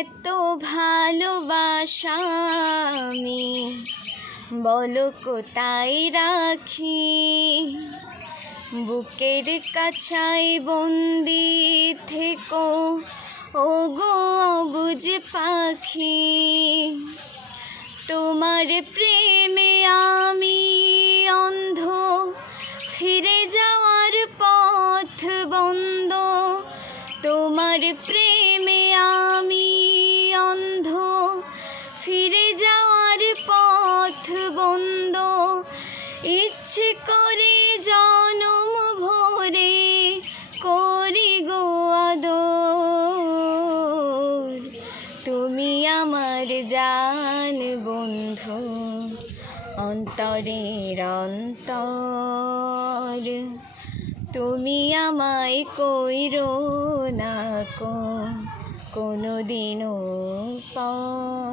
এত ভালোবাসা আমি বলো কোথায় রাখি, বুকের কাছাই বন্দি থেকো ও গো অবুঝ পাখি। তোমার প্রেমে আমি অন্ধ, ফিরে যাওয়ার পথ বন্ধ। তোমার প্রেমে আমি অন্ধ, ফিরে যাওয়ার পথ বন্ধ। ইচ্ছে করে জনম ভরে করি গো আদর, তুমি আমার জান বন্ধু অন্তরের অন্তর। তুমি আমায় কইরো না কোনো দিনও পর।